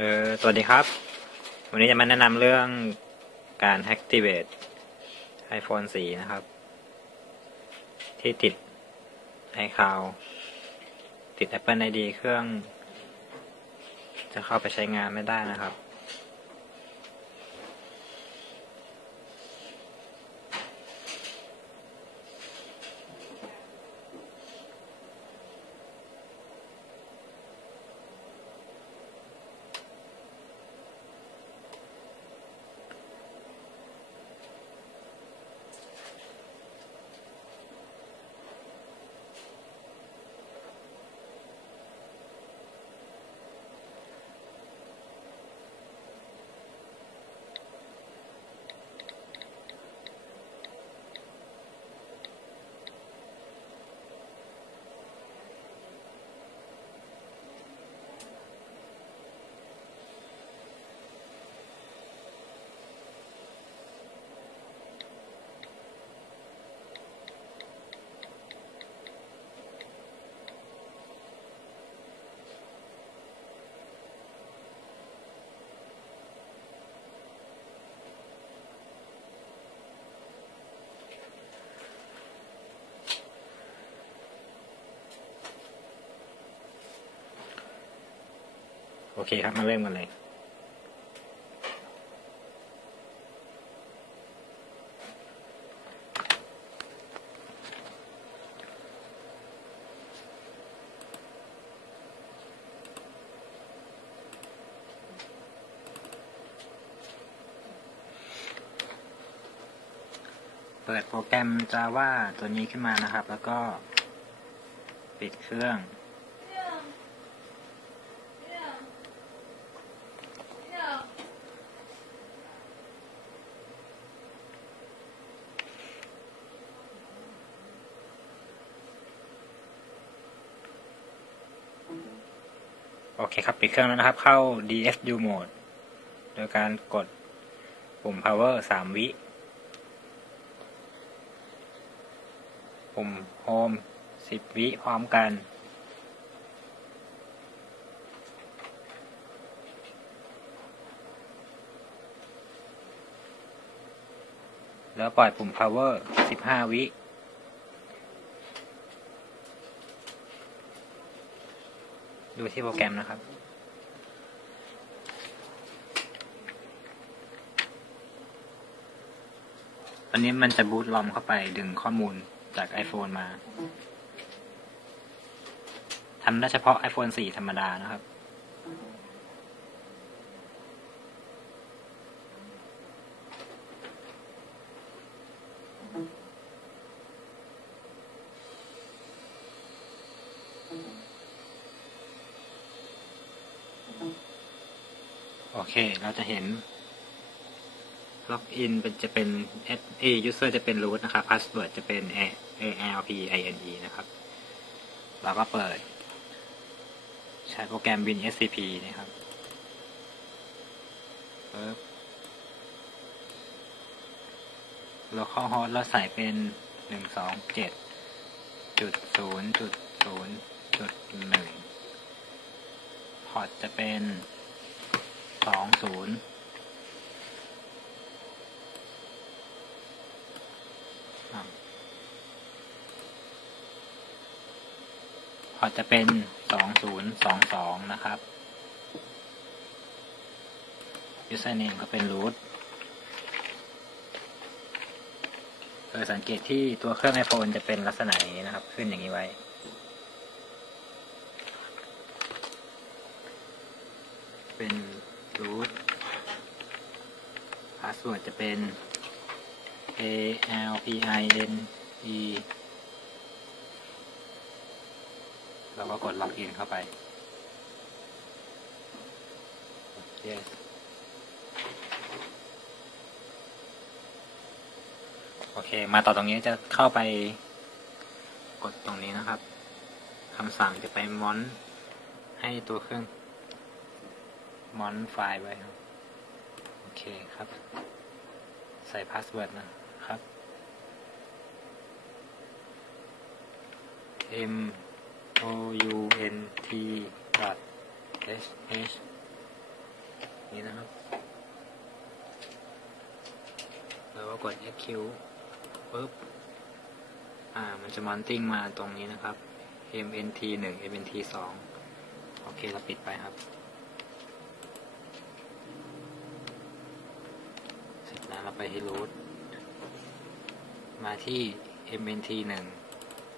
เออสวัสดีครับ วันนี้จะมาแนะนำเรื่องการ activate iPhone 4 นะครับ ที่ติด iCloud ติด Apple ID เครื่อง จะเข้าไปใช้งานไม่ได้นะครับ เคครับ มาเริ่มกันเลย เปิดโปรแกรม Java ตัวนี้ขึ้นมานะครับ แล้วก็ปิดเครื่อง โอเคครับ ปิดเครื่องแล้วนะครับ เข้า DFU mode โดยการกดปุ่ม power 3 วิ ปุ่ม home 10 วิ พร้อมกัน แล้วปล่อยปุ่ม power 15 วิ ดูที่โปรแกรมนะครับ อันนี้มันจะบูตลอมเข้าไปดึงข้อมูลจาก iPhone มาทำได้เฉพาะ iPhone 4 ธรรมดานะครับ เคเราจะเห็นล็อกอินเป็นจะเป็น S A user จะเป็น root นะครับ password จะเป็น A L P I N E นะครับ เราก็เปิด ใช้โปรแกรม Win SCP นะครับปึ๊บ local host เราใส่เป็นหนึ่งสองเจ็ดจุดศูนย์จุดศูนย์จุดหนึ่งพอร์ตจะเป็น สองศูนย์พอจะเป็นสองศูนย์สองสองนะครับ username ก็เป็น root โดยสังเกตที่ตัวเครื่อง iPhone จะเป็นลักษณะอย่างนี้นะครับ ขึ้นอย่างนี้ไว้ เป็น root password จะเป็น a l p i n e แล้วก็กดล็อกอินเข้าไป yes โอเค มาต่อตรงนี้จะเข้าไปกดตรงนี้นะครับคำสั่งจะไปมอนให้ตัวเครื่อง มอนไฟล์ไว้ครับ โอเคครับ ใส่พาสเวิร์ดนะครับ m o u n t dot h h นี่นะครับแล้วก็กด EQ ปุ๊บ อ่า มันจะมอนติ้งมาตรงนี้นะครับ MNT 1 MNT 2โอเค เราปิดไปครับ เสร็จแล้วเราไปที่ root มาที่ MNT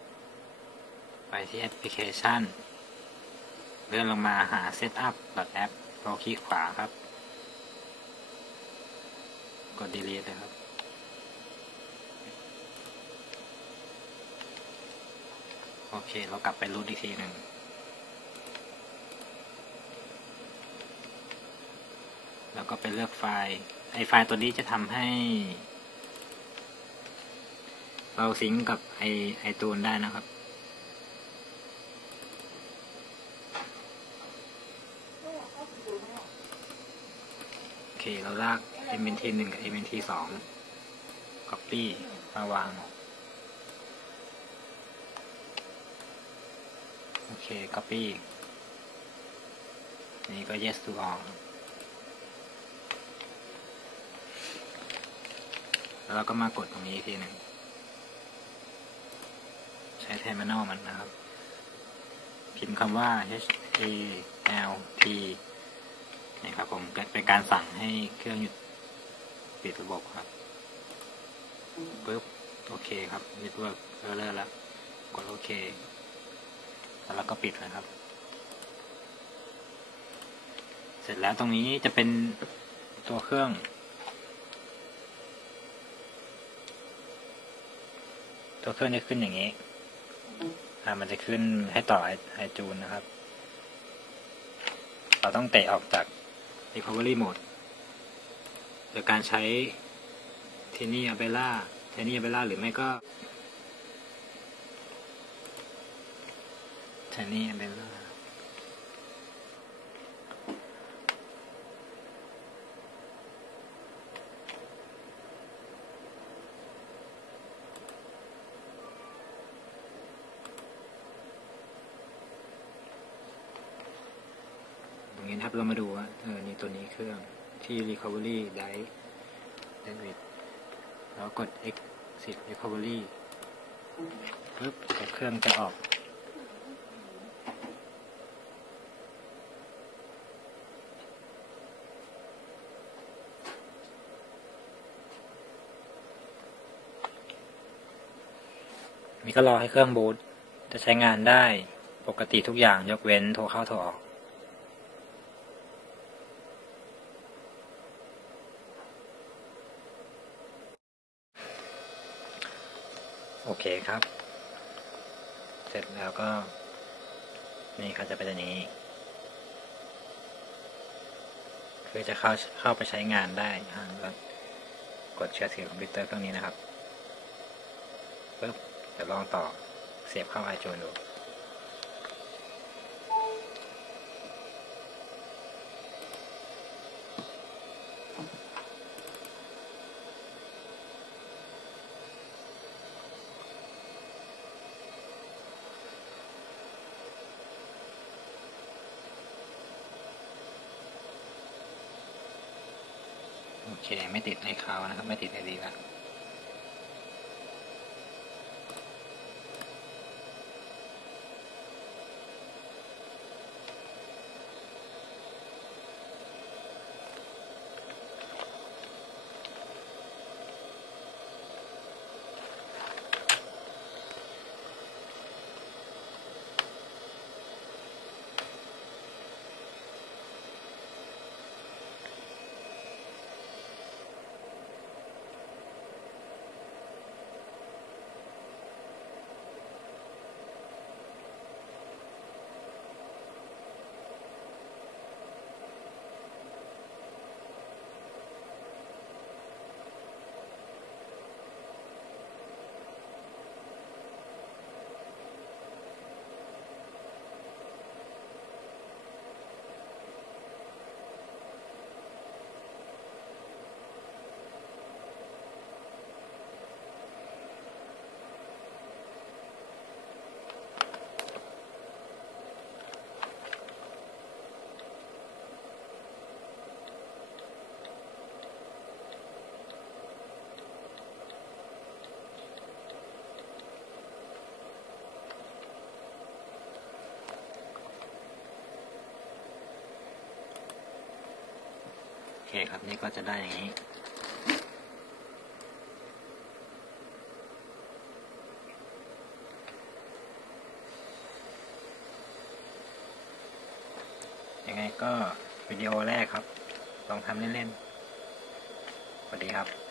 1ไปที่ application เลื่อนลงมาหา setup app เราคลิกขวาครับ กด delete เลยครับ โอเค เรากลับไปรูทอีกทีหนึ่งแล้วก็ไปเลือกไฟล์ ไอไฟล์ตัวนี้จะทำให้ เราซิงกับไอไอตูนได้นะครับ โอเค เราลาก MNT หนึ่งกับ MNT สอง copy มาวาง โอเค copy นนี้ก็ yes to all แล้วเราก็มากดตรงนี้ทีหนึ่งใช้ terminal มันนะครับ พิมพ์คำว่า h a l t นี่ครับผมเป็นการสั่งให้เครื่องหยุดปิดระบบครับปึ๊บโอเคครับ network error แล้วกดโอเค แล้วเราก็ปิดนะครับ เสร็จแล้วตรงนี้จะเป็นตัวเครื่อง ตัวเครื่องจะขึ้นอย่างนี้ อ่า มันจะขึ้นให้ต่อไอจูนนะครับ เราต้องเตะออกจาก recovery mode โดยการใช้เทนี่อเบล่าเทนี่อเบล่าหรือไม่ก็เทนี่อเบล่า นะครับเรามาดูว่าเออนี่ตัวนี้เครื่องที่ recovery ได้ได้วิดแล้วกด exit recovery ปึ๊บแล้วเครื่องจะออกนี่ก็รอให้เครื่องบูตจะใช้งานได้ปกติทุกอย่างยกเว้นโทรเข้าโทรออก โอเคครับ เสร็จแล้วก็ นี่ครับจะเป็นอย่างนี้ คือจะเข้าเข้าไปใช้งานได้อ่าแล้วกดเชื่อถือคอมพิวเตอร์เครื่องนี้นะครับปึ๊บเดี๋ยวลองต่อเสียบเข้าไอจูนดู เค ไม่ติดในเขานะครับ ไม่ติดในดีแล้ว เคครับนี่ก็จะได้อย่างนี้ ยังไงก็วิดีโอแรกครับ ลองทำเล่นๆสวัสดีครับ